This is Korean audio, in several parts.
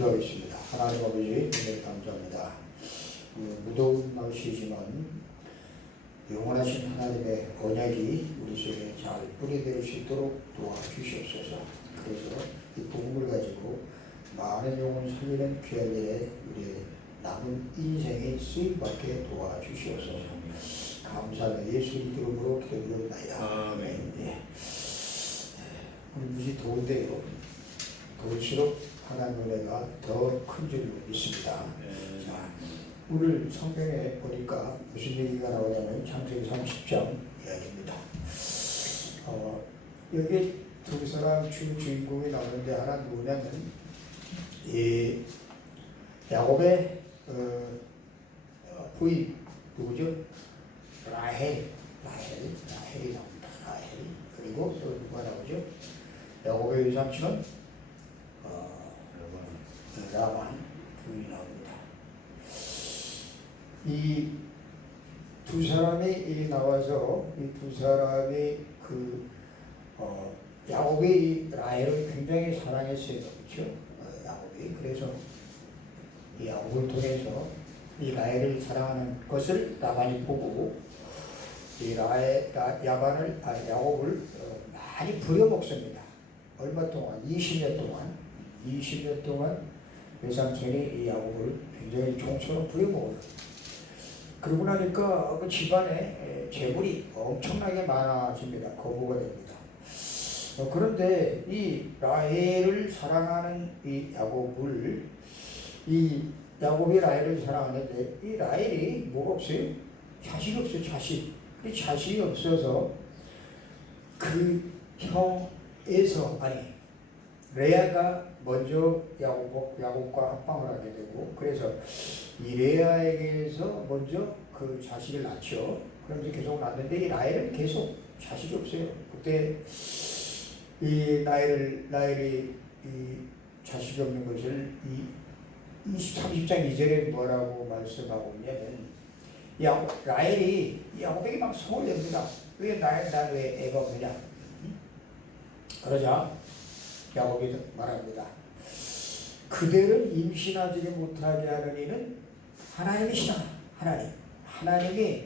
기도하겠습니다. 하나님 아버지, 은혜를 감사합니다. 무더운 날씨지만 영원하신 하나님의 언약이 우리 속에 잘 뿌리내릴 수 있도록 도와주시옵소서. 그래서 이 복음을 가지고 많은 영혼을 살리는 귀한 일에 우리의 남은 인생이 쓰임받게 도와주시옵소서. 감사하며 예수 이름으로 기도드립니다. 아멘. 네. 오늘 무지 더운데요. 더울수록 하나님의 은혜가 더 큰 줄 믿습니다. 자, 오늘 성경에 보니까 무슨 얘기가 나오냐면 창세기 30장 이야기입니다. 여기 두 사람 주인공이 나오는데 하나 누구냐면 이 야곱의 부인 누구죠? 라헬이 나옵니다. 라헬. 그리고 또 누가 나오죠? 야곱의 외삼촌은 라반 부인이 나옵니다. 이 두 사람이 나와서 이 두 사람이 야곱이 라헬을 굉장히 사랑했어요. 그렇죠? 야곱이. 그래서 이 야곱을 통해서 이 라헬을 사랑하는 것을 라반이 보고 이 야곱을 많이 부려먹습니다. 얼마 동안? 20년 동안 외삼촌이 이 야곱을 굉장히 종처럼 부려먹어요. 그러고 나니까 그 집안에 재물이 엄청나게 많아집니다. 거부가 됩니다. 그런데 이 라헬을 사랑하는 이 야곱이 라헬을 사랑하는데 이 라헬이 뭐가 없어요? 자식이 없어요. 자식이 없어서 레아가 먼저 야곱과 합방을 하게 되고, 그래서 이 레아에게서 먼저 그 자식을 낳죠. 그럼 이제 계속 낳는데 이 라헬은 계속 자식이 없어요. 그때 이 라헬이 이 자식이 없는 것을 이 30장 2절에 뭐라고 말씀하고 있냐면, 라헬이 야곱에게 막 성을 냅니다. 난 왜 애가 없느냐? 그러자 야곱이 말합니다. 그대를 임신하지 못하게 하는 이는 하나님이시다. 하나님이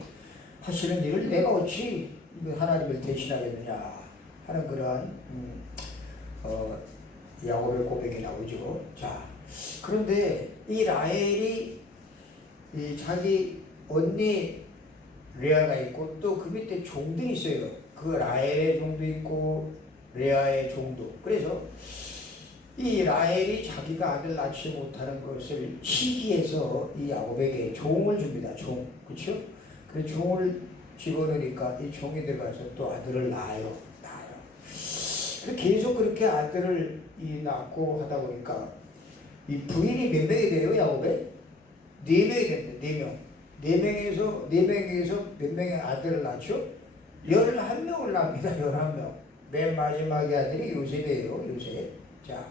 하시는 일을 내가 어찌 하나님을 대신하겠느냐 하는 그러한 야곱의 고백이 나오죠. 자, 그런데 이 라헬이 자기 언니 레아가 있고 또 그 밑에 종들이 있어요. 그 라헬의 종도 있고 레아의 종도. 그래서 이 라헬이 자기가 아들 낳지 못하는 것을 시기해서 이 야곱에게 종을 줍니다. 그렇죠? 그 종을 집어넣으니까 이 종이 들어가서 또 아들을 낳아요. 계속 그렇게 아들을 낳고 하다 보니까 이 부인이 몇 명이 돼요, 야곱에? 4명이 됩니다. 4명에서 몇 명의 아들을 낳죠? 11명을 낳습니다. 11명. 맨 마지막의 아들이 요셉이에요. 요셉. 자,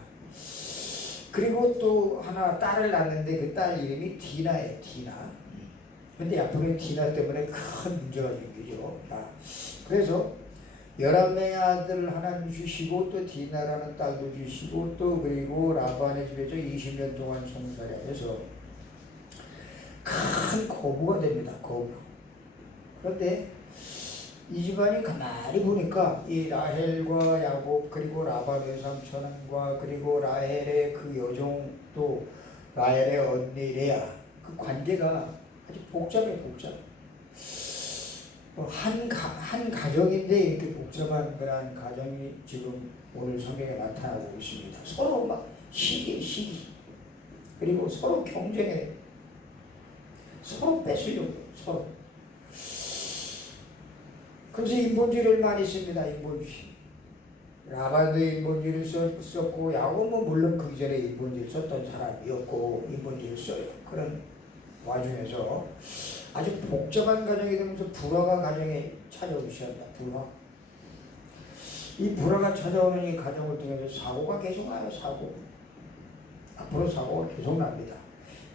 그리고 또 하나 딸을 낳는데 그 딸 이름이 디나예요. 디나. 근데 앞으로 디나 때문에 큰 문제가 생기죠. 자, 그래서 11명의 아들을 하나님 주시고 또 디나라는 딸도 주시고 또 그리고 라반의 집에서 20년 동안 성살하면서 큰 거부가 됩니다. 거부. 그런데 이 집안이 가만히 보니까 이 라헬과 야곱 그리고 라반 외삼촌과 그리고 라헬의 그 여종 또 라헬의 언니 레아 그 관계가 아주 복잡해. 한 가정인데 이렇게 복잡한 그런 가정이 지금 오늘 성경에 나타나고 있습니다. 서로 막 시기 그리고 서로 경쟁해. 서로 뺏으려고 서로. 그래서 인본주의를 많이 씁니다. 인본주의. 라반도 인본주의를 썼고 야곱은 물론 그 이전에 인본주의를 썼던 사람이었고 인본주의를 써요. 그런 와중에서 아주 복잡한 가정이 되면서 불화가 가정에 찾아오기 시작합니다. 이 불화가 찾아오는 이 가정을 통해서 사고가 계속 나요. 앞으로 사고가 계속 납니다.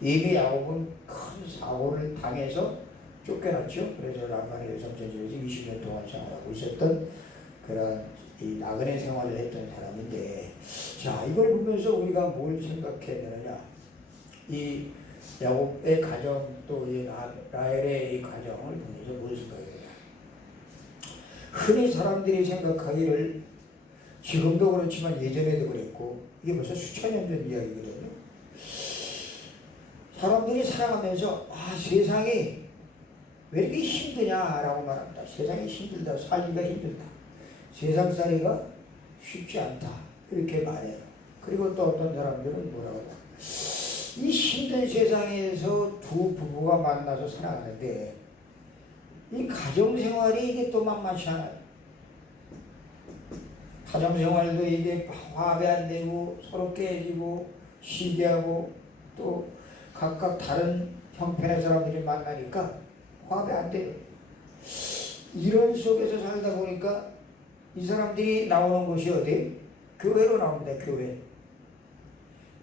이미 야곱은 큰 사고를 당해서 쫓겨났죠. 그래서 라반의 외삼촌 집에서 20년 동안 생활하고 있었던 그런 이 나그네 생활을 했던 사람인데, 자, 이걸 보면서 우리가 뭘 생각해야 되느냐. 이 야곱의 가정, 또 이 라헬의 이 가정을 보면서 뭘 생각해야 되냐. 흔히 사람들이 생각하기를, 지금도 그렇지만 예전에도 그랬고, 이게 벌써 수천 년 전 이야기거든요. 사람들이 살아가면서 세상이 왜 이렇게 힘드냐라고 말합니다. 세상이 힘들다, 살기가 힘들다, 세상살이가 쉽지 않다, 이렇게 말해요. 그리고 또 어떤 사람들은 뭐라고 하냐, 이 힘든 세상에서 두 부부가 만나서 살아가는데 이 가정생활이 이게 또 만만치 않아요. 가정생활도 이게 화합이 안 되고 서로 깨지고 시기하고 또 각각 다른 형편의 사람들이 만나니까 화합이 안 돼요. 이런 속에서 살다 보니까 이 사람들이 나오는 곳이 어디? 교회로 나옵니다. 교회.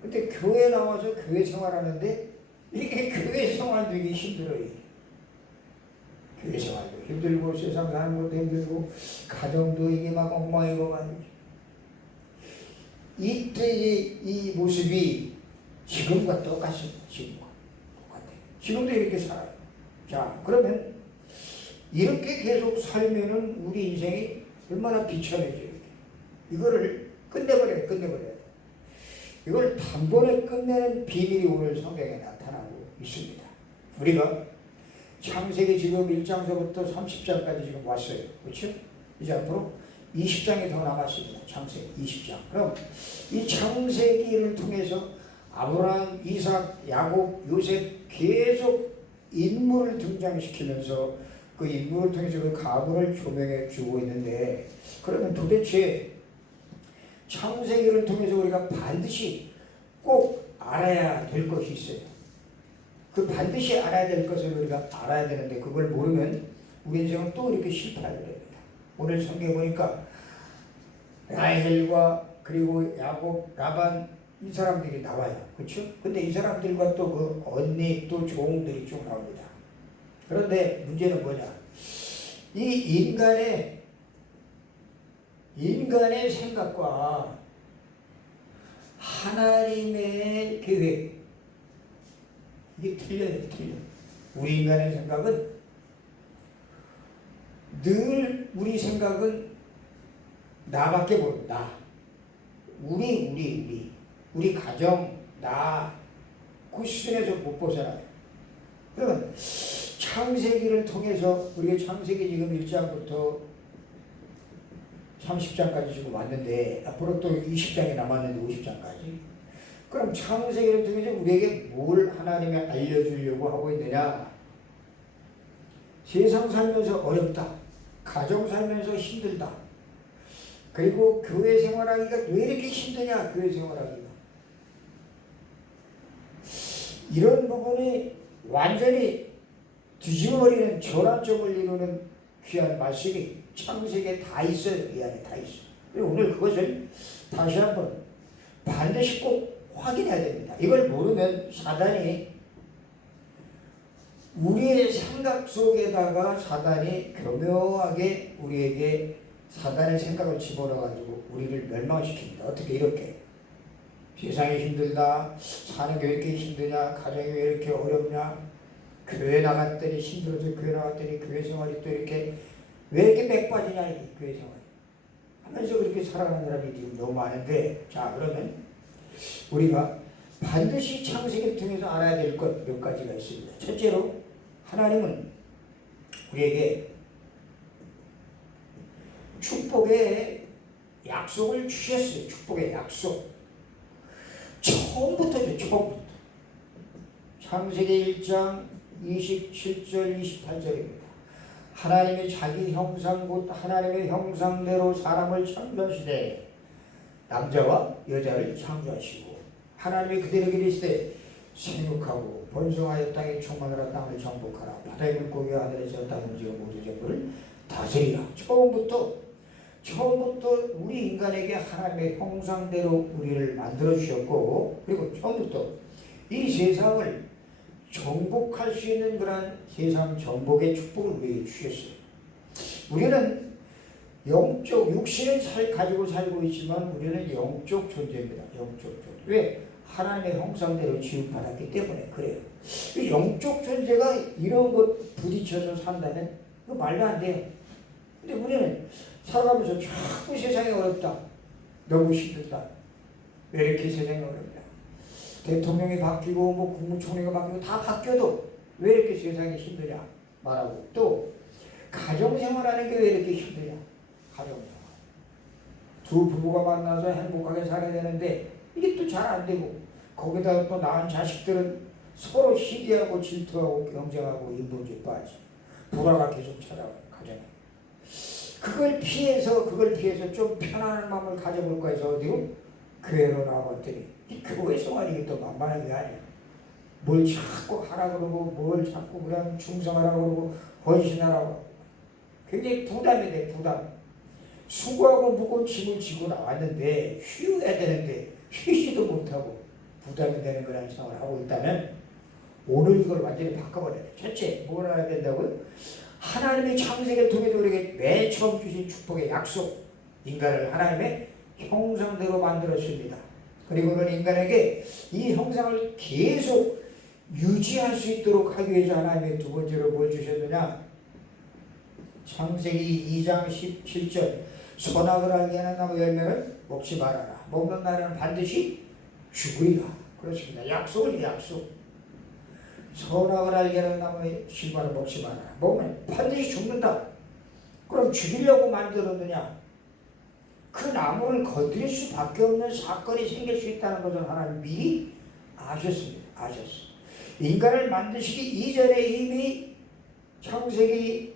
근데 교회 나와서 교회 생활하는데 이게 교회 생활도 이게 힘들어요. 교회 생활도 힘들고 세상 사는 것도 힘들고 가정도 이게 막 엉망이고 말이죠. 이때의 이 모습이 지금과 똑같습니다. 지금과 똑같아요. 지금도 이렇게 살아요. 자, 그러면 이렇게 계속 살면은 우리 인생이 얼마나 비참해져요. 이거를 끝내버려야 돼. 이걸 단번에 끝내는 비밀이 오늘 성경에 나타나고 있습니다. 우리가 창세기 지금 1장서부터 30장까지 지금 왔어요. 그렇죠? 이제 앞으로 20장이 더 남았습니다. 창세기 20장. 그럼 이 창세기를 통해서 아브라함, 이삭, 야곱, 요셉 계속 인물을 등장시키면서 그 인물을 통해서 그 가문을 조명해 주고 있는데, 그러면 도대체 창세기를 통해서 우리가 반드시 꼭 알아야 될 것이 있어요. 그 반드시 알아야 될 것을 우리가 알아야 되는데, 그걸 모르면 우리 인생은 또 이렇게 실패하게 됩니다. 오늘 성경에 보니까 라헬과 그리고 야곱, 라반 이 사람들이 나와요. 그렇죠? 근데 이 사람들과 또 그 언니 또 종들이 쭉 나옵니다. 그런데 문제는 뭐냐? 이 인간의 생각과 하나님의 계획, 이게 틀려요. 우리 인간의 생각은 늘 우리 생각은 나밖에 모른다. 우리 가정, 그 수준에서 못 벗어나요. 그러면 창세기를 통해서 우리가 창세기 지금 1장부터 30장까지 지금 왔는데 앞으로 또 20장이 남았는데 50장까지. 그럼 창세기를 통해서 우리에게 뭘 하나님이 알려주려고 하고 있느냐? 세상 살면서 어렵다, 가정 살면서 힘들다, 그리고 교회 생활하기가 왜 이렇게 힘드냐? 교회 생활하기가. 이런 부분이 완전히 뒤집어버리는 전환점을 이루는 귀한 말씀이 창세기에 다 있어요. 이 안에 다 있어요. 그리고 오늘 그것을 다시 한번 반드시 꼭 확인해야 됩니다. 이걸 모르면 사단이 우리의 생각 속에다가 사단이 교묘하게 우리에게 사단의 생각을 집어넣어가지고 우리를 멸망시킵니다. 어떻게 이렇게 세상이 힘들다, 사는 게 왜 이렇게 힘드냐, 가정이 왜 이렇게 어렵냐, 교회 나갔더니 힘들어서 교회 나갔더니 교회 생활이 또 이렇게 왜 이렇게 맥 빠지냐, 이 교회 생활 하면서 그렇게 살아가는 사람이 지금 너무 많은데, 자, 그러면 우리가 반드시 창세기를 통해서 알아야 될 것 몇 가지가 있습니다. 첫째로 하나님은 우리에게 축복의 약속을 주셨어요. 축복의 약속. 처음부터. 창세기 1장 27절 28절입니다. 하나님이 자기 형상 곧 하나님의 형상대로 사람을 창조하시되 남자와 여자를 창조하시고 하나님이 그들에게 이르시되 생육하고 번성하여 땅에 충만하라, 땅을 정복하라, 바다의 물고기와 하늘에서 땅 움직여 모두 정부를 다스리라. 처음부터 우리 인간에게 하나님의 형상대로 우리를 만들어 주셨고, 그리고 처음부터 이 세상을 정복할 수 있는 그런 세상 정복의 축복을 우리에게 주셨어요. 우리는 영적 육신을 가지고 살고 있지만 우리는 영적 존재입니다. 영적 존재. 왜? 하나님의 형상대로 지음받았기 때문에 그래요. 영적 존재가 이런 것 부딪혀서 산다면 그거 말도 안 돼요. 근데 우리는 살아가면서 자꾸 세상이 어렵다. 너무 힘들다. 왜 이렇게 세상이 어렵냐. 대통령이 바뀌고 뭐 국무총리가 바뀌고 다 바뀌어도 왜 이렇게 세상이 힘드냐 말하고, 또 가정생활하는 게 왜 이렇게 힘드냐. 가정생활. 두 부부가 만나서 행복하게 살아야 되는데 이게 또 잘 안 되고, 거기다가 또 낳은 자식들은 서로 시기하고 질투하고 경쟁하고 인본주의 빠지. 불화가 계속 찾아와요. 가정에. 그걸 피해서 좀 편안한 마음을 가져볼까 해서 어디로? 교회로 나왔더니 이 교회 생활이 또 만만한 게 아니야. 뭘 자꾸 하라 그러고 뭘 자꾸 그냥 충성하라고 그러고 헌신하라고. 굉장히 부담이 돼. 부담. 수고하고 무거운 짐을 지고 나왔는데 쉬어야 되는데 쉬지도 못하고 부담이 되는 거라는 생각을 하고 있다면 오늘 이걸 완전히 바꿔버려야 돼. 첫째, 뭘 알아야 된다고요? 하나님의 창세기를 통해서 우리에게 맨 처음 주신 축복의 약속, 인간을 하나님의 형상대로 만들었습니다. 그리고 그는 인간에게 이 형상을 계속 유지할 수 있도록 하기 위해서 하나님의 두 번째로 뭘 주셨느냐? 창세기 2장 17절, 선악을 알게 하는 나무 열매는 먹지 말아라. 먹는 날에는 반드시 죽으리라. 그렇습니다. 약속을 약속. 선악을 알게 하는 나무의 실과를 먹지 말아라. 먹으면 반드시 죽는다. 그럼 죽이려고 만들었느냐? 그 나무를 건드릴 수밖에 없는 사건이 생길 수 있다는 것을 하나님 미리 아셨습니다. 아셨어. 인간을 만드시기 이전에 이미 창세기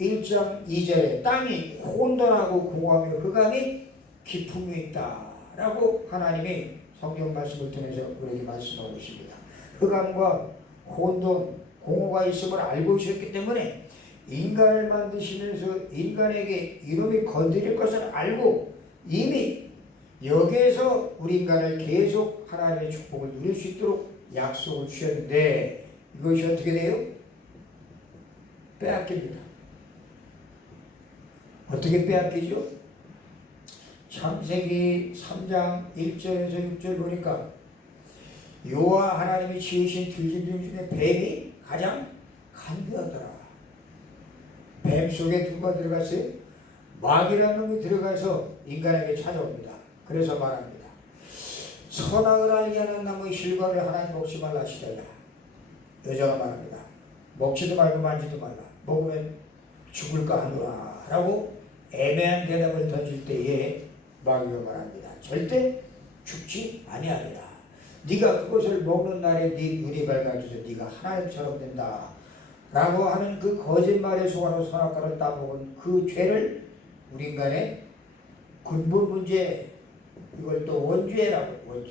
1장 2절에 땅이 혼돈하고 공허하며 흑암이 깊음이 있다라고 하나님이 성경 말씀을 통해서 우리에게 말씀하고 있습니다. 흑암과 혼돈, 공허가 있음을 알고 있었기 때문에 인간을 만드시면서 인간에게 이놈이 건드릴 것을 알고 이미 여기에서 우리 인간을 계속 하나님의 축복을 누릴 수 있도록 약속을 주셨는데 이것이 어떻게 돼요? 빼앗깁니다. 어떻게 빼앗기죠? 창세기 3장 1절에서 6절 보니까 여호와 하나님이 지으신 들짐승 중에 뱀이 가장 간교하더라. 뱀 속에 누가 들어갔어요? 마귀라는 놈이 들어가서 인간에게 찾아옵니다. 그래서 말합니다. 선악을 알게 하는 나무의 실과를 하나님 먹지 말라 하시더라. 여자가 말합니다. 먹지도 말고 만지도 말라. 먹으면 죽을까 하노라 라고 애매한 대답을 던질 때에 마귀가 말합니다. 절대 죽지 아니하리라. 네가 그것을 먹는 날에 네 눈이 밝아져서 네가 하나님처럼 된다 라고 하는 그 거짓말에 속아서 선악과를 따먹은 그 죄를 우리 인간의 근본 문제, 이걸 또 원죄라고. 원죄.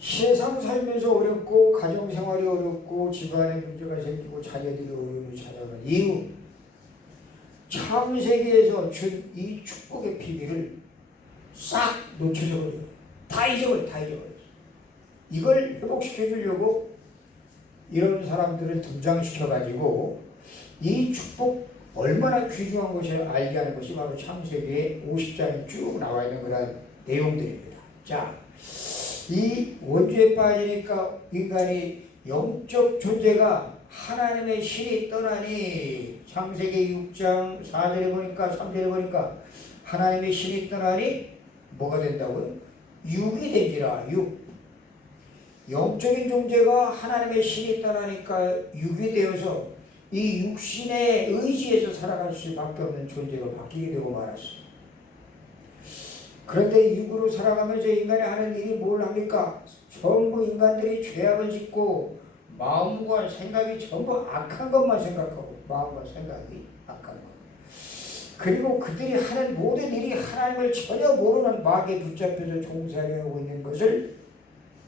세상 살면서 어렵고 가정생활이 어렵고 집안에 문제가 생기고 자녀들이 어려움을 찾아오는 이유, 창세기에서 준 이 축복의 비밀을 싹 놓쳐져 버려요. 다 잊어버렸어. 이걸 회복시켜 주려고 이런 사람들을 등장시켜가지고 이 축복 얼마나 귀중한 것을 알게 하는 것이 바로 창세기에 50장에 쭉 나와 있는 그런 내용들입니다. 자, 이 원죄에 빠지니까 인간이 영적 존재가 하나님의 신이 떠나니, 창세기 6장 4절에 보니까 3절에 보니까 하나님의 신이 떠나니 뭐가 된다고요? 육이 되지라. 육. 영적인 존재가 하나님의 신이 떠나니까 육이 되어서 이 육신의 의지에서 살아갈 수밖에 없는 존재가 바뀌게 되고 말았어요. 그런데 육으로 살아가면서 인간이 하는 일이 뭘 합니까? 전부 인간들이 죄악을 짓고 마음과 생각이 전부 악한 것만 생각하고, 마음과 생각이 악한 것. 그리고 그들이 하는 모든 일이 하나님을 전혀 모르는 마귀에 붙잡혀서 종살이하고 있는 것을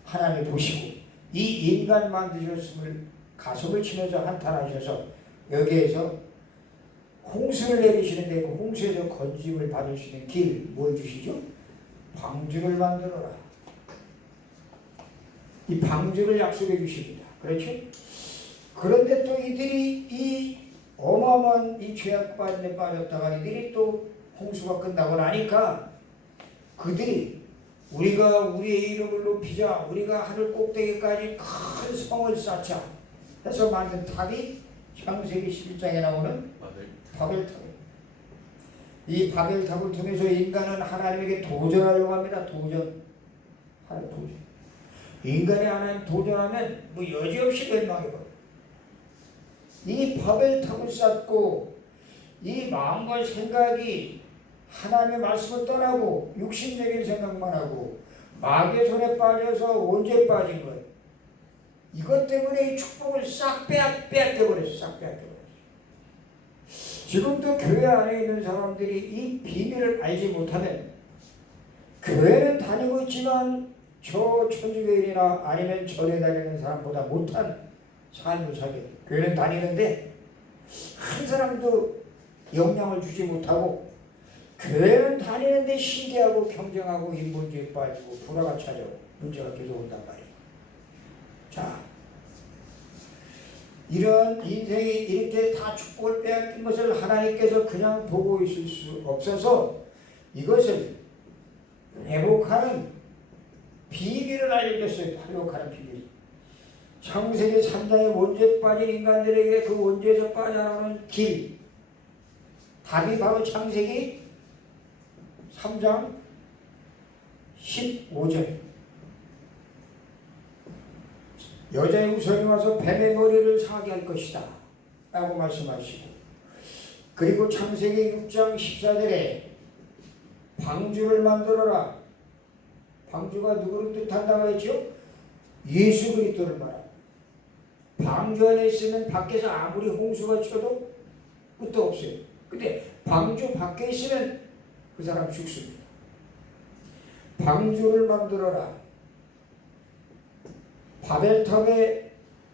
하나님이 보시고 이 인간 만드셨음을 가슴을 치면서 한탄하셔서 여기에서 홍수를 내리시는데 그 홍수에서 건짐을 받을 수 있는 길, 뭘 주시죠? 방주를 만들어라. 이 방주를 약속해 주십니다. 그렇죠? 그런데 또 이들이 이 어마어마한 이 죄악반에 빠졌다가 이들이 또 홍수가 끝나고 나니까 그들이 우리가 우리의 이름을 높이자, 우리가 하늘 꼭대기까지 큰 성을 쌓자 해서 만든 탑이 창세기 11장에 나오는 바벨탑. 이 바벨탑을 통해서 인간은 하나님에게 도전하려고 합니다. 도전. 인간이 하나님 도전하면 뭐 여지없이 멸망해버려요. 이 바벨탑을 쌓고 이 마음과 생각이 하나님의 말씀을 떠나고 육신적인 생각만 하고 마귀의 손에 빠져서 원죄에 빠진 거예요. 이것 때문에 이 축복을 싹 빼앗겨버렸어요. 싹 빼앗겨버렸어요. 지금도 교회 안에 있는 사람들이 이 비밀을 알지 못하면 교회는 다니고 있지만 저 천주교인이나 아니면 절에 다니는 사람보다 못한 삶을 살게 돼요. 교회는 다니는데 한 사람도 영향을 주지 못하고 교회는 다니는데 시기하고 경쟁하고 인본주의에 빠지고 불화가 찾아오고 문제가 계속 온단 말이에요. 자, 이런 인생이 이렇게 다 축복을 빼앗긴 것을 하나님께서 그냥 보고 있을 수 없어서 이것을 회복하는 비밀을 알려줬어요. 회복하는 비밀. 창세기 3장에 원죄에 빠진 인간들에게 그 원죄에서 빠져나오는 길, 답이 바로 창세기 3장 15절. 여자의 우선이 와서 뱀의 머리를 상하게 할 것이다 라고 말씀하시고, 그리고 창세기 6장 14절에 방주를 만들어라. 방주가 누구를 뜻한다고 했죠? 예수 그리스도를 말합니다. 방주 안에 있으면 밖에서 아무리 홍수가 쳐도 끝도 없어요. 근데 방주 밖에 있으면 그 사람 죽습니다. 방주를 만들어라. 바벨탑에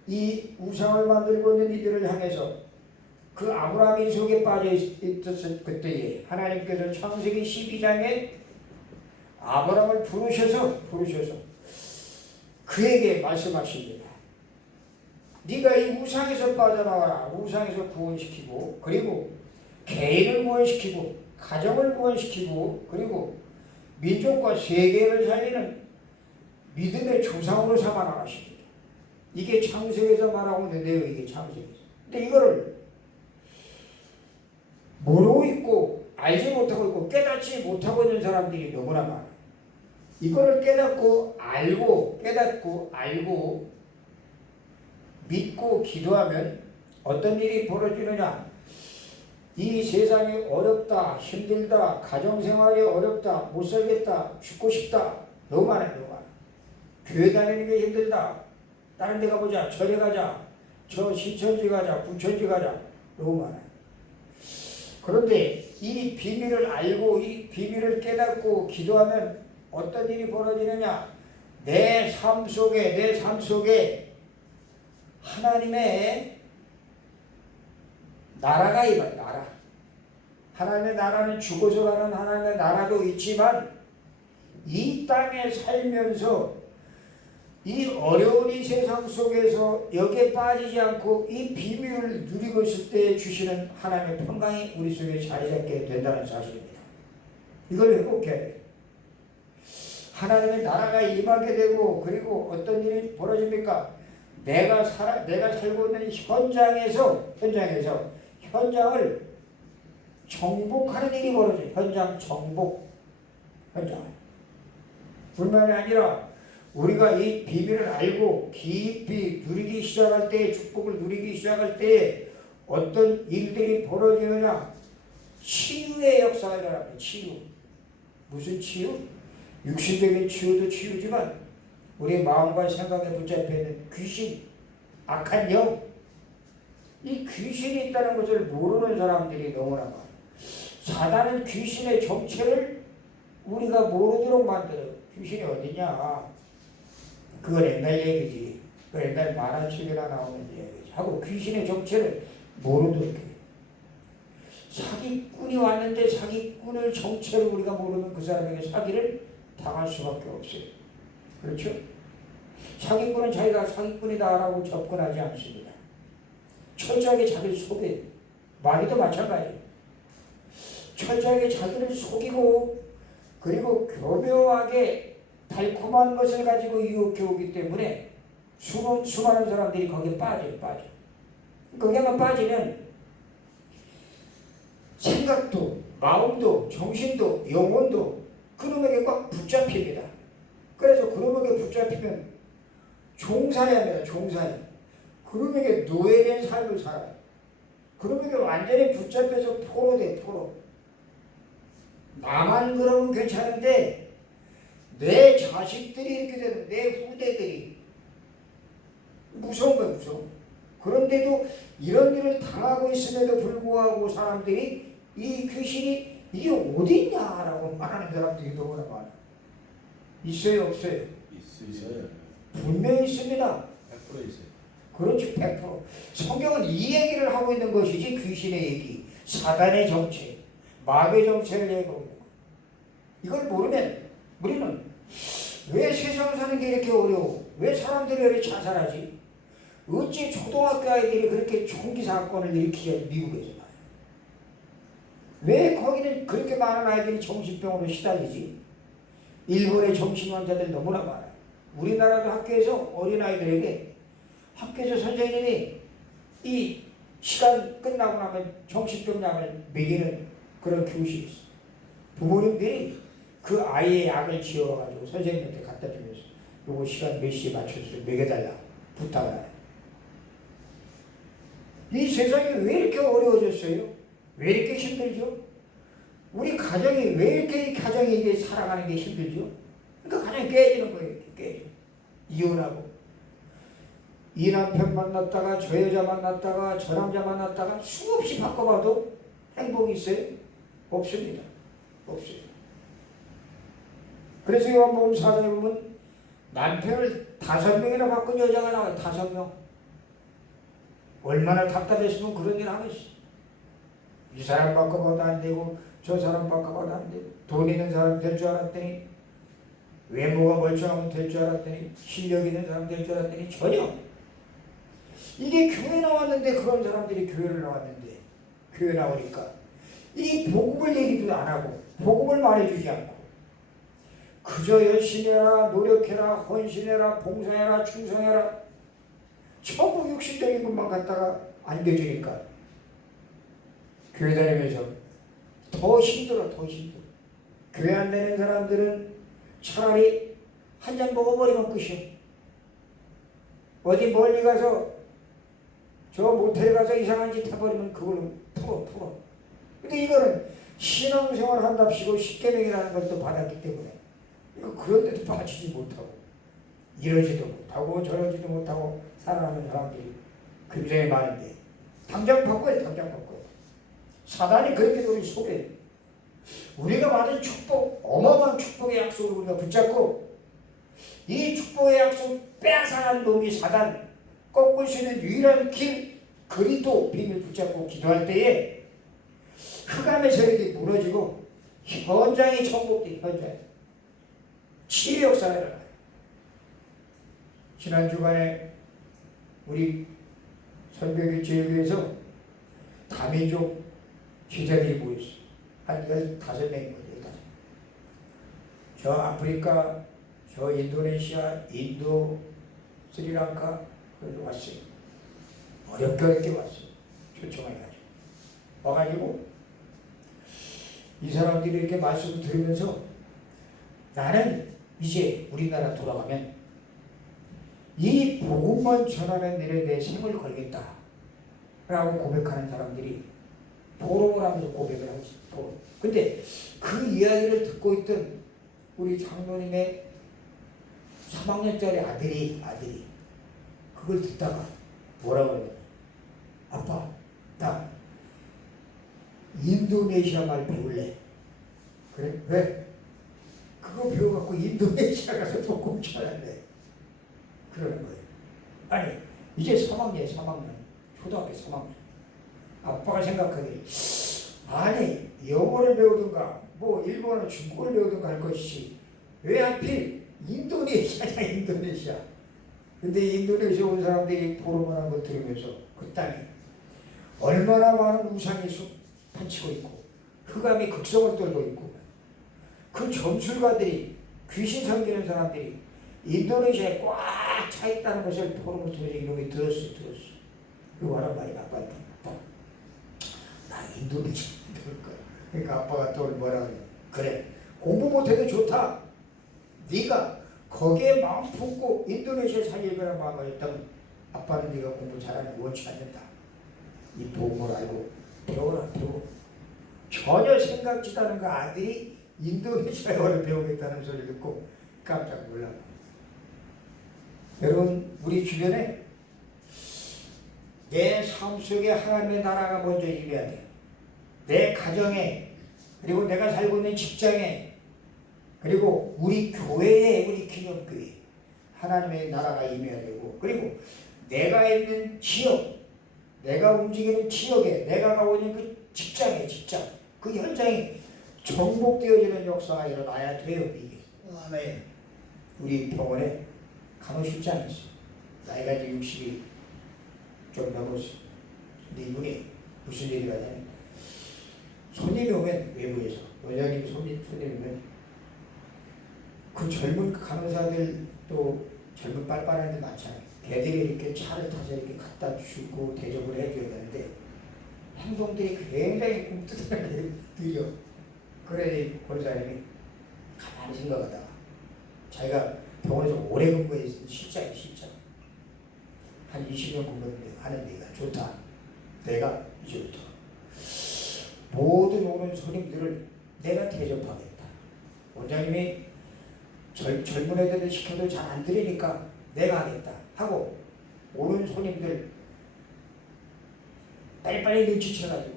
이 우상을 만들고 있는 이들을 향해서 그 아브라함이 속에 빠져 있었을 그때에 하나님께서 창세기 12장에 아브라함을 부르셔서 그에게 말씀하십니다. 네가 이 우상에서 빠져나와라. 우상에서 구원시키고, 그리고 개인을 구원시키고, 가정을 구원시키고, 그리고 민족과 세계를 살리는 믿음의 조상으로 삼아 나가십니다. 이게 창세기에서 말하고 있는데요. 이게 창세기에서. 근데 이거를 모르고 있고 알지 못하고 있고 깨닫지 못하고 있는 사람들이 너무나 많아요. 이거를 깨닫고 알고 믿고 기도하면 어떤 일이 벌어지느냐. 이 세상이 어렵다, 힘들다, 가정생활이 어렵다, 못살겠다, 죽고 싶다, 너무 많아요. 교회 다니는 게 힘들다, 다른 데 가보자, 절에 가자, 저 신천지 가자, 부천지 가자, 너무 많아요. 그런데 이 비밀을 알고 이 비밀을 깨닫고 기도하면 어떤 일이 벌어지느냐. 내 삶 속에 하나님의 나라가 임해요. 나라. 하나님의 나라는 죽어서 가는 하나님의 나라도 있지만 이 땅에 살면서 이 어려운 이 세상 속에서 여기에 빠지지 않고 이 비밀을 누리고 있을 때 주시는 하나님의 평강이 우리 속에 자리 잡게 된다는 사실입니다. 이걸 회복해야 돼요. 하나님의 나라가 임하게 되고, 그리고 어떤 일이 벌어집니까? 내가 살고 있는 현장을 정복하는 일이 벌어져요. 현장 정복. 뿐만이 아니라 우리가 이 비밀을 알고 깊이 누리기 시작할 때, 축복을 누리기 시작할 때 어떤 일들이 벌어지느냐. 치유의 역사가 일어납니다. 치유. 무슨 치유? 육신적인 치유도 치유지만 우리 마음과 생각에 붙잡혀있는 귀신, 악한 영, 이 귀신이 있다는 것을 모르는 사람들이 너무나 많아요. 사단은 귀신의 정체를 우리가 모르도록 만들어요. 귀신이 어디냐? 그건 옛날 얘기지. 그 옛날 만화책이나 나오는 얘기지. 하고 귀신의 정체를 모르도록 해요. 사기꾼이 왔는데 사기꾼의 정체를 우리가 모르면 그 사람에게 사기를 당할 수밖에 없어요. 그렇죠? 사기꾼은 자기가 사기꾼이다라고 접근하지 않습니다. 철저하게 자기를 속여요. 마귀도 마찬가지예요. 철저하게 자기를 속이고 그리고 교묘하게 달콤한 것을 가지고 유혹해 오기 때문에 수많은 사람들이 거기에 빠져. 거기에만 빠지면 생각도, 마음도, 정신도, 영혼도 그놈에게 꽉 붙잡힙니다. 그래서 그놈에게 붙잡히면 종살이 합니다. 종살이. 그놈에게 노예된 삶을 살아요. 그놈에게 완전히 붙잡혀서 포로. 나만 그러면 괜찮은데 내 자식들이 이렇게 되는, 내 후대들이 무서운 거예요. 무서워. 그런데도 이런 일을 당하고 있음에도 불구하고 사람들이 이 귀신이 이게 어디 있냐라고 말하는 사람들이 너무나 많아. 있어요, 없어요? 있어요. 분명히 있습니다. 100% 있어요. 그렇지, 100%. 성경은 이 얘기를 하고 있는 것이지 귀신의 얘기, 사단의 정체, 마귀의 정체를 얘기하고 있는 거. 이걸 모르면 우리는 왜 세상 사는 게 이렇게 어려워? 왜 사람들이 이렇게 자살하지? 어찌 초등학교 아이들이 그렇게 총기 사건을 일으키죠? 미국에서. 왜 거기는 그렇게 많은 아이들이 정신병으로 시달리지? 일본의 정신환자들 너무나 많아요. 우리나라도 학교에서 어린아이들에게 학교에서 선생님이 이 시간 끝나고 나면 정신병 약을 먹이는 그런 교실이 있어요. 부모님들이 그 아이의 약을 지어가지고 선생님한테 갖다 주면서 요거 시간 몇 시에 맞춰서 먹여달라 부탁을 해요. 이 세상이 왜 이렇게 어려워졌어요? 왜 이렇게 힘들죠? 우리 가정이 왜 이렇게 가정이 이게 살아가는 게 힘들죠? 그러니까 가정이 깨지는 거예요. 깨져. 이혼하고 이 남편 만났다가 저 여자 만났다가 저 남자 만났다가 수없이 바꿔봐도 행복이 있어요? 없습니다. 없어요. 그래서 요한복음 4장에 보면 남편을 5명이나 바꾼 여자가 나와요. 5명. 얼마나 답답했으면 그런 일을 하겠어. 이 사람 바꿔봐도 안 되고 저 사람 바꿔봐도 안 되고 돈 있는 사람 될 줄 알았더니 외모가 멀쩡하면 될 줄 알았더니 실력 있는 사람 될 줄 알았더니 전혀. 이게 교회 나왔는데 그런 사람들이 교회를 나왔는데 교회 나오니까 이 복음을 얘기도 안 하고 복음을 말해주지 않고 그저 열심히 해라, 노력해라, 헌신해라, 봉사해라, 충성해라 전부 육신적인 것만 갖다가 안겨주니까 교회 다니면서 더 힘들어. 교회 안 다니는 사람들은 차라리 한 잔 먹어버리면 끝이야. 어디 멀리 가서 저 모텔 가서 이상한 짓 해버리면 그걸로 풀어. 근데 이거는 신앙생활 한답시고 십계명이라는 것도 받았기 때문에 이거 그런데도 빠지지 못하고 이러지도 못하고 저러지도 못하고 살아가는 사람들이 굉장히 많은데 당장 바꿔야 돼. 사단이 그렇게 우리 속에 우리가 받은 축복, 어마어마한 축복의 약속을 우리가 붙잡고 이 축복의 약속 빼앗아간 놈이 사단 꺾을 수 있는 유일한 길 그리스도 비밀 붙잡고 기도할 때에 흑암의 세력이 무너지고 현장이 천국돼. 현장 치유 역사가 일어나요. 지난 주간에 우리 선교기 제일교회에서 다민족 제자들이 모였어요. 한 15명인 거예요. 저 아프리카, 저 인도네시아, 인도, 스리랑카 그래서 왔어요. 어렵게 왔어요. 초청해가지고 와가지고 이 사람들이 이렇게 말씀을 들으면서 나는 이제 우리나라 돌아가면 이 복음만 전하는 일에 내 생을 걸겠다 라고 고백하는 사람들이 포럼을 하면서 고백을 하고 있어요. 포럼. 근데 그 이야기를 듣고 있던 우리 장로님의 3학년짜리 아들이 그걸 듣다가 뭐라고 그러냐. 아빠, 나 인도네시아 말 배울래. 그래? 왜? 그거 배워갖고 인도네시아 가서 복음 전할래. 그러는 거예요. 아니, 이제 3학년. 초등학교 3학년. 아빠가 생각하기에 아니 영어를 배우든가 뭐 일본어 중국어를 배우든가 할 것이지 왜 하필 인도네시아냐 인도네시아. 근데 인도네시아 온 사람들이 포럼을 한 걸 들으면서 그 땅에 얼마나 많은 우상이 판치고 있고 흑암이 극성을 떨고 있고 그 점술가들이 귀신 섬기는 사람들이 인도네시아에 꽉 차 있다는 것을 포럼을 통해서 이놈이 들었어. 그리고 하는 말이 아빠한테 나 인도네시아 들을 거야. 그러니까 아빠가 또 뭐라 그래 공부 못해도 좋다. 네가 거기에 마음 품고 인도네시아 살릴 거란 마음을 했다면 아빠는 네가 공부 잘하는 원치 않는다. 이 복음을 알고 배워라. 전혀 생각지도 않은 그 아들이 인도네시아어를 배우겠다는 소리를 듣고 깜짝 놀랐고 여러분 우리 주변에 내 삶 속에 하나님의 나라가 먼저 임해야 돼요. 내 가정에 그리고 내가 살고 있는 직장에 그리고 우리 교회에 우리 기념교회 하나님의 나라가 임해야 되고 그리고 내가 있는 지역 내가 움직이는 지역에 내가 가고 있는 그 직장 그 현장이 정복되어지는 역사가 일어나야 돼요. 이게 아멘. 우리 병원에 간호실장이 있어요. 나이가 이제 60이 좀 넘었어요. 근데 이분이 무슨 일이 하냐면 손님이 오면 외부에서 원장님 손님이 오면 그 젊은 간호사들 또 젊은 빨빨한 데 많잖아요. 걔들이 이렇게 차를 타서 이렇게 갖다 주고 대접을 해줘야 되는데 행동들이 굉장히 꿈틀하게 느려. 그래 권사님이 가만히 생각하다가 자기가 병원에서 오래 근무했던 실장 한 20년 근무하는 데가 좋다. 내가 이제부터 모든 오는 손님들을 내가 대접하겠다. 원장님이 젊은 애들을 시켜도 잘 안 들으니까 내가 하겠다 하고 오는 손님들 빨리빨리 눈치채가지고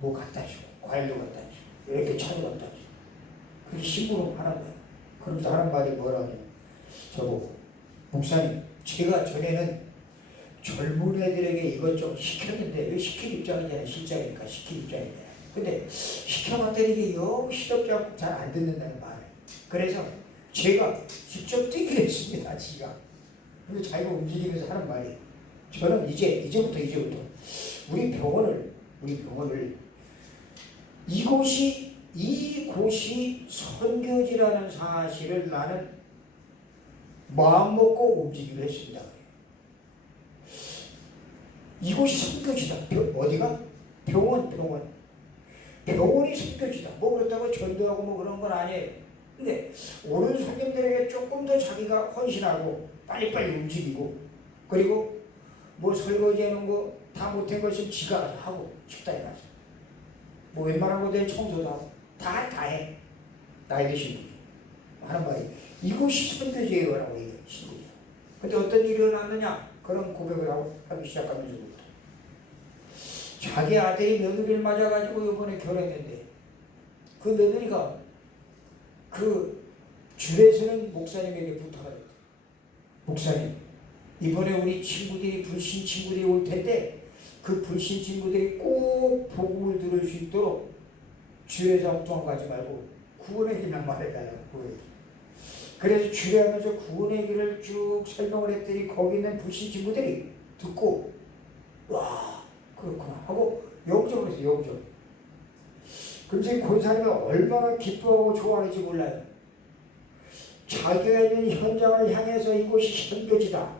뭐 갖다 주고 과일도 갖다 주고 이렇게 차도 갖다 주고 그렇게 심부름 하는 거야. 그러면서 하는 말이 뭐라냐면 저보고 목사님 제가 전에는 젊은 애들에게 이것저것 시켰는데 왜 시킬 입장이냐 실장이니까 시킬 입장이냐 근데 시켜봤더니 이게 영 시덥지 않고 잘 안 듣는다는 말을 그래서 제가 직접 뛰기로 했습니다. 지가 그래서 자기가 움직이면서 하는 말이 저는 이제부터 우리 병원을 이곳이 선교지라는 사실을 나는 마음먹고 움직이기로 했습니다. 이곳이 선교지다. 어디가? 병원이 선교지다. 뭐 그렇다고 전도하고 뭐 그런 건 아니에요. 근데 오는 손님들에게 조금 더 자기가 헌신하고 빨리빨리 움직이고 그리고 뭐 설거지하는 거 다 못한 것은 지가 하고 식당에 가서 뭐 웬만한 거들 청소도 하고 다 해. 나이 드신 분이 하는 말이 이곳이 선교지예요라고 얘기하시는 거죠. 근데 어떤 일이 일어났느냐 그런 고백을 하기 시작하면서부터 자기 아들이 며느리를 맞아가지고 이번에 결혼했는데 그 며느리가 그 줄에서는 목사님에게 부탁을 했대. 목사님 이번에 우리 친구들이 불신 친구들이 올 텐데 그 불신 친구들이 꼭 복음을 들을 수 있도록 주에서 엉뚱하지 말고 구원의 길만 말해달라고 구원의 길. 그래서 주례하면서 구원의 길을 쭉 설명을 했더니 거기 있는 불신 친구들이 듣고 와 그렇구나 하고 영접을 했어요. 영접. 그래서 권사님이 얼마나 기뻐하고 좋아하는지 몰라요. 자기가 있는 현장을 향해서 이곳이 선교지다.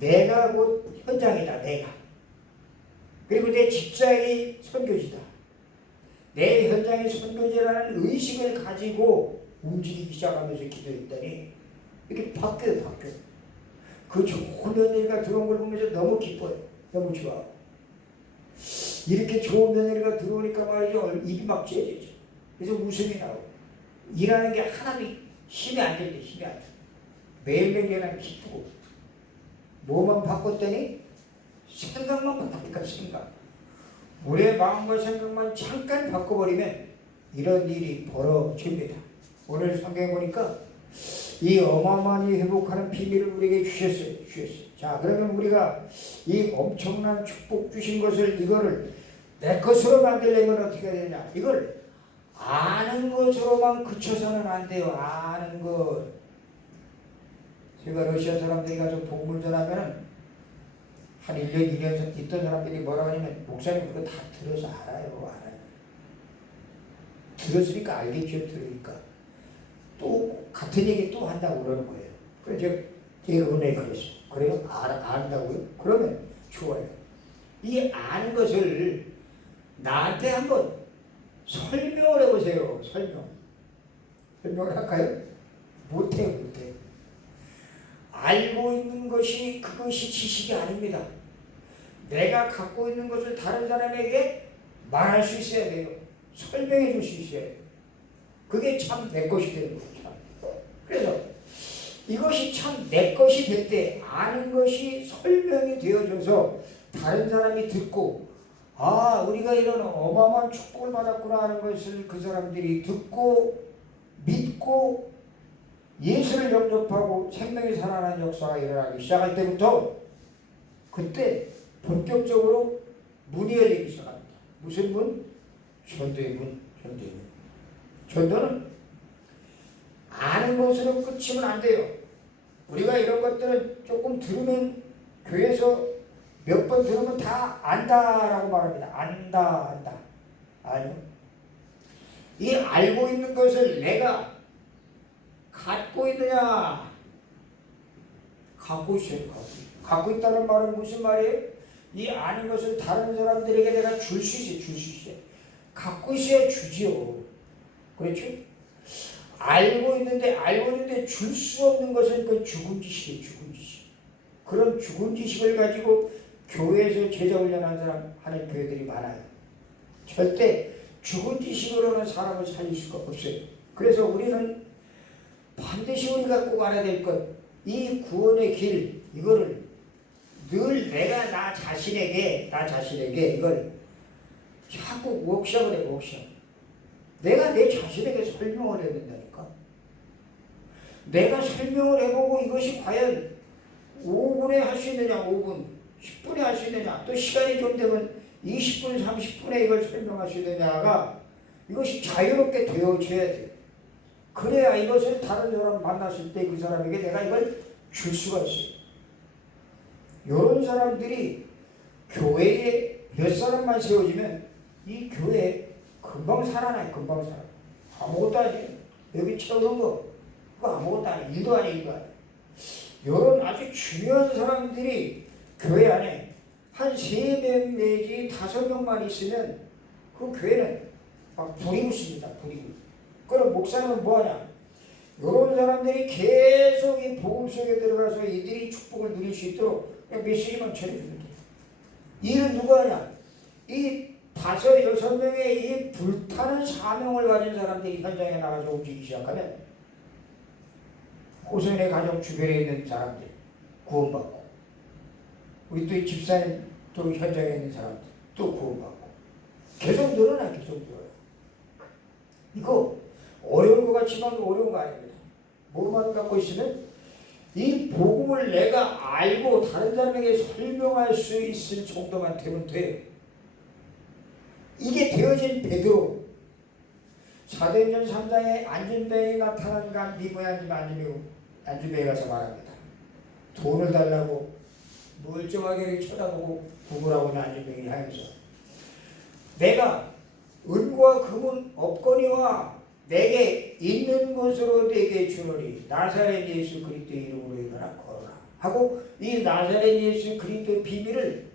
내가 곧 현장이다. 내가. 그리고 내 직장이 선교지다. 내 현장이 선교지라는 의식을 가지고 움직이기 시작하면서 기도했더니 이렇게 바뀌어요. 그 좋은 며느리가 들어온 걸 보면서 너무 기뻐요. 너무 좋아. 이렇게 좋은 며느리가 들어오니까 말이죠. 입이 막 찢어지죠. 그래서 웃음이 나오고 일하는 게 하나도 힘이 안 들대. 매일매일 일하는 게 기쁘고 뭐만 바꿨더니 생각만 바꾸니까 생각. 우리의 마음과 생각만 잠깐 바꿔버리면 이런 일이 벌어집니다. 오늘 성경에 보니까 이 어마어마한 회복하는 비밀을 우리에게 주셨어요. 자, 그러면 우리가 이 엄청난 축복 주신 것을 이거를 내 것으로 만들려면 어떻게 해야 되냐? 이걸 아는 것으로만 그쳐서는 안 돼요. 아는 것. 제가 러시아 사람들이 가서 복음을 전하면 한 1년, 2년 있던 사람들이 뭐라고 하냐면 목사님 그거 다 들어서 알아요. 들었으니까 알겠죠. 들으니까. 또 같은 얘기 또 한다고 그러는 거예요. 그래서 제가 은혜 그랬어요. 그래요? 안다고요? 그러면 좋아요. 이 아는 것을 나한테 한번 설명을 해보세요. 설명을 할까요? 못해요. 알고 있는 것이 그것이 지식이 아닙니다. 내가 갖고 있는 것을 다른 사람에게 말할 수 있어야 돼요. 설명해 줄 수 있어야 돼요. 그게 참 내 것이 되는 거죠. 그래서 이것이 참 내 것이 될 때 아는 것이 설명이 되어져서 다른 사람이 듣고 우리가 이런 어마어마한 축복을 받았구나 하는 것을 그 사람들이 듣고 믿고 예수를 영접하고 생명이 살아나는 역사가 일어나기 시작할 때부터 그때 본격적으로 문이 열리기 시작합니다. 무슨 문? 전도의 문. 전도는 아는 것으로 끝이면 안 돼요. 우리가 이런 것들은 조금 들으면 교회에서 몇 번 들으면 다 안다라고 말합니다. 안다. 아니요. 이 알고 있는 것을 내가 갖고 있느냐? 갖고 있어요. 갖고 있다는 말은 무슨 말이에요? 이 아는 것을 다른 사람들에게 내가 줄 수 있어요. 갖고 있어야 주지요. 그렇죠? 알고 있는데 줄 수 없는 것은 그 죽은 지식이에요. 그런 죽은 지식을 가지고 교회에서 제자 훈련한 사람 하는 교회들이 많아요. 절대 죽은 지식으로는 사람을 살릴 수가 없어요. 그래서 우리는 반드시 우리가 꼭 알아야 될 것, 이 구원의 길, 이거를 늘 내가 나 자신에게 이걸 자꾸 워크숍을 해, 워크숍. 내가 내 자신에게 설명을 해야 된다니까. 내가 설명을 해보고 이것이 과연 5분에 할 수 있느냐, 5분, 10분에 할 수 있느냐, 또 시간이 좀 되면 20분, 30분에 이걸 설명할 수 있느냐가 이것이 자유롭게 되어져야 돼요. 그래야 이것을 다른 사람 만났을 때 그 사람에게 내가 이걸 줄 수가 있어요. 이런 사람들이 교회에 몇 사람만 세워지면 이 교회 금방 살아나요. 아무것도 아니에요. 여기 채우는 거 그거 아무것도 아니에요. 일도 아니에요. 이런 아주 중요한 사람들이 교회 안에 한 3명 내지 5명만 있으면 그 교회는 막 불이 붙습니다. 그럼 목사님은 뭐하냐? 이런 사람들이 계속 이 복음 속에 들어가서 이들이 축복을 누릴 수 있도록 메시지만 전해주면 돼요. 이는 누가 하냐? 이 5, 6명의 이 불타는 사명을 가진 사람들이 현장에 나가서 움직이기 시작하면 호선의 가정 주변에 있는 사람들 구원받고, 우리 또 이 집사님 또 현장에 있는 사람들 또 구원받고, 계속 늘어나요. 이거 어려운 것 같지만 어려운 거 아닙니다. 뭐만 갖고 있으면 이 복음을 내가 알고 다른 사람에게 설명할 수 있을 정도만 되면 돼요. 이게 되어진 베드로, 사도행전 3장에 안준뱅이 나타난 간 미모양 안준뱅이 가서 말합니다. 돈을 달라고 멀쩡하게 쳐다보고 구걸하고 있는 안준뱅이 향해서 내가 은과 금은 없거니와 내게 있는 것으로 내게 주노니 나사렛 예수 그리스도의 이름으로 일어나 걸어라 하고 이 나사렛 예수 그리스도의 비밀을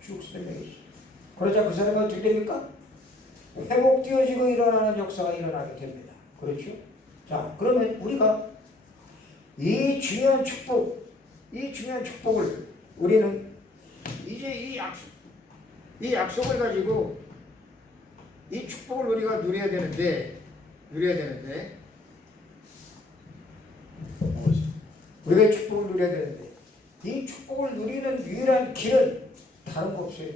쭉 설명했어요. 그러자 그 사람은 어떻게 됩니까? 회복되어지고 일어나는 역사가 일어나게 됩니다. 그렇죠? 자, 그러면 우리가 이 중요한 축복을 우리는 이제 이 약속을 가지고 이 축복을 우리가 누려야 되는데 우리가 축복을 누려야 되는데 이 축복을 누리는 유일한 길은 다른 거 없어요.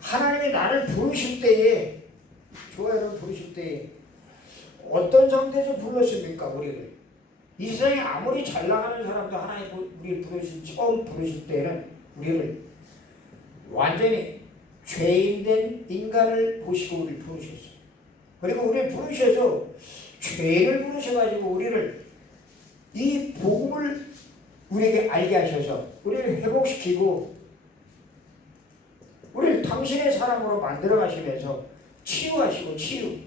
하나님이 나를 부르실 때에, 교회를 부르실 때에 어떤 상태에서 불렀습니까? 우리를 이 세상에 아무리 잘 나가는 사람도 하나님 우리를 처음 부르실 때는 우리를 완전히 죄인된 인간을 보시고 우리를 부르셨어요. 그리고 우리를 부르셔서 죄를 부르셔가지고 우리를 이 복음을 우리에게 알게 하셔서 우리를 회복시키고 우리를 당신의 사람으로 만들어 가시면서 치유하시고 치유.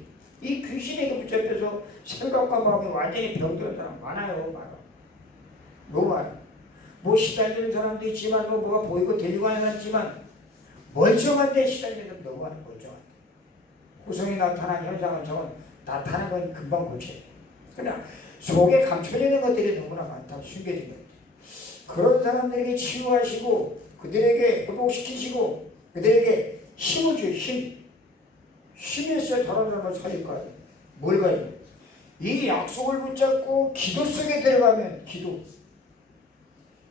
이 귀신에게 붙잡혀서 생각과 마음이 완전히 병든 사람 많아요. 많아. 너무 많아. 뭐 시달리는 사람도 있지만 뭐가 보이고 들리고 하는 사람 있지만 멀쩡한데 시달리는 사람 너무 많아. 멀쩡한데. 후성이 나타난 현상은 저건 나타나는 건 금방 고쳐요. 그러나 속에 감춰져 있는 것들이 너무나 많다고 숨겨진 거예요. 그런 사람들에게 치유하시고 그들에게 회복시키시고 그들에게 힘을 줘요. 힘이 있어야 다른 사람을 살릴 거 아니에요. 뭘 가지고? 이 약속을 붙잡고 기도 속에 들어가면 기도.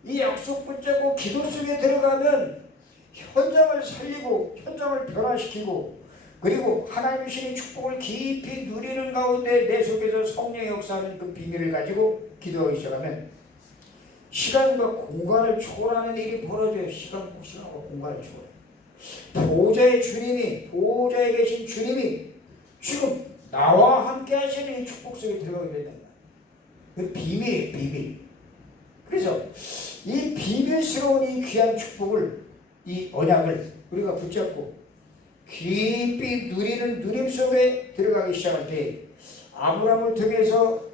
이 약속 붙잡고 기도 속에 들어가면 현장을 살리고 현장을 변화시키고 그리고 하나님 주신 축복을 깊이 누리는 가운데 내 속에서 성령의 역사하는 그 비밀을 가지고 기도하기 시작하면 시간과 공간을 초월하는 일이 벌어져요. 시간과 공간을 초월. 보호자에 계신 주님이 지금 나와 함께 하시는 이 축복 속에 들어가게 된다. 그 비밀이에요. 비밀. 그래서 이 비밀스러운 이 귀한 축복을 이 언약을 우리가 붙잡고 깊이 누리는 누림 속에 들어가기 시작할 때 아브라함을 통해서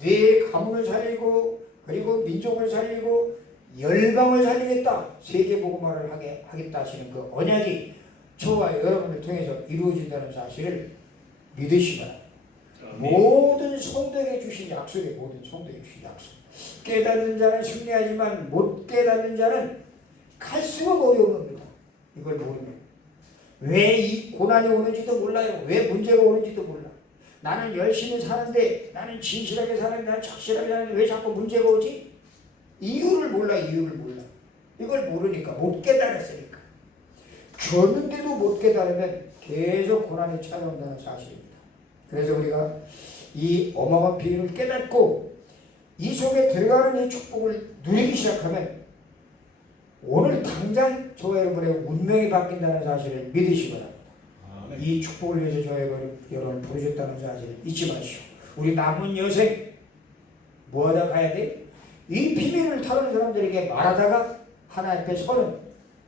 네 가문을 살리고 그리고 민족을 살리고 열방을 살리겠다. 세계복음화를 하겠다 하시는 그 언약이 저와 여러분을 통해서 이루어진다는 사실을 믿으시기 바랍니다. 모든 성도에게 주신 약속이 모든 성도에게 주신 약속. 깨닫는 자는 승리하지만 못 깨닫는 자는 갈수록 어려운 겁니다. 이걸 모르면. 왜 이 고난이 오는지도 몰라요. 왜 문제가 오는지도 몰라. 나는 열심히 사는데 나는 진실하게 사는데 나는 착실하게 사는데 왜 자꾸 문제가 오지? 이유를 몰라. 이걸 모르니까 못 깨달았으니까. 줬는데도 못 깨달으면 계속 고난이 찾아온다는 사실입니다. 그래서 우리가 이 어마어마한 비밀을 깨닫고 이 속에 들어가는 이 축복을 누리기 시작하면 오늘 당장 저와 여러분의 운명이 바뀐다는 사실을 믿으시기 바랍니다. 이 축복을 위해서 저와 여러분을 부르셨다는 사실을 잊지 마시오. 우리 남은 여생 뭐하다 가야 돼? 이 비밀을 다른 사람들에게 말하다가 하나님 앞에 서는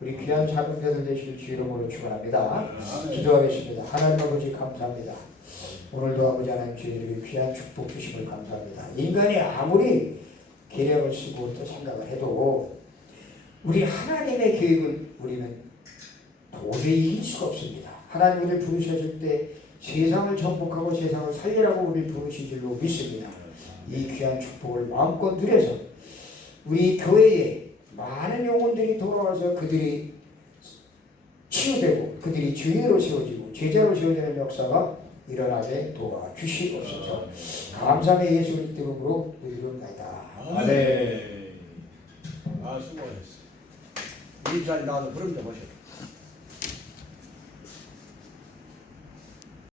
우리 귀한 자녀들 되실 주 이름으로 축원합니다. 기도하겠습니다. 하나님 아버지 감사합니다. 오늘도 아버지 하나님 주님이 귀한 축복 주심을 감사합니다. 인간이 아무리 계략을 쓰고 또 생각을 해도 우리 하나님의 계획을 우리는 도저히 이길 수가 없습니다. 하나님 우리를 부르셨을 때 세상을 정복하고 세상을 살리라고 우리를 부르신 줄로 믿습니다. 이 귀한 축복을 마음껏 누려서 우리 교회에 많은 영혼들이 돌아와서 그들이 치유되고 그들이 주인으로 세워지고 제자로 세워지는 역사가 일어나게 도와주시옵소서. 감사의 예수 그리스도 이름으로 기도합니다. 아멘. 수고하셨어요. 이 자리 나와서 부름 좀 하셔.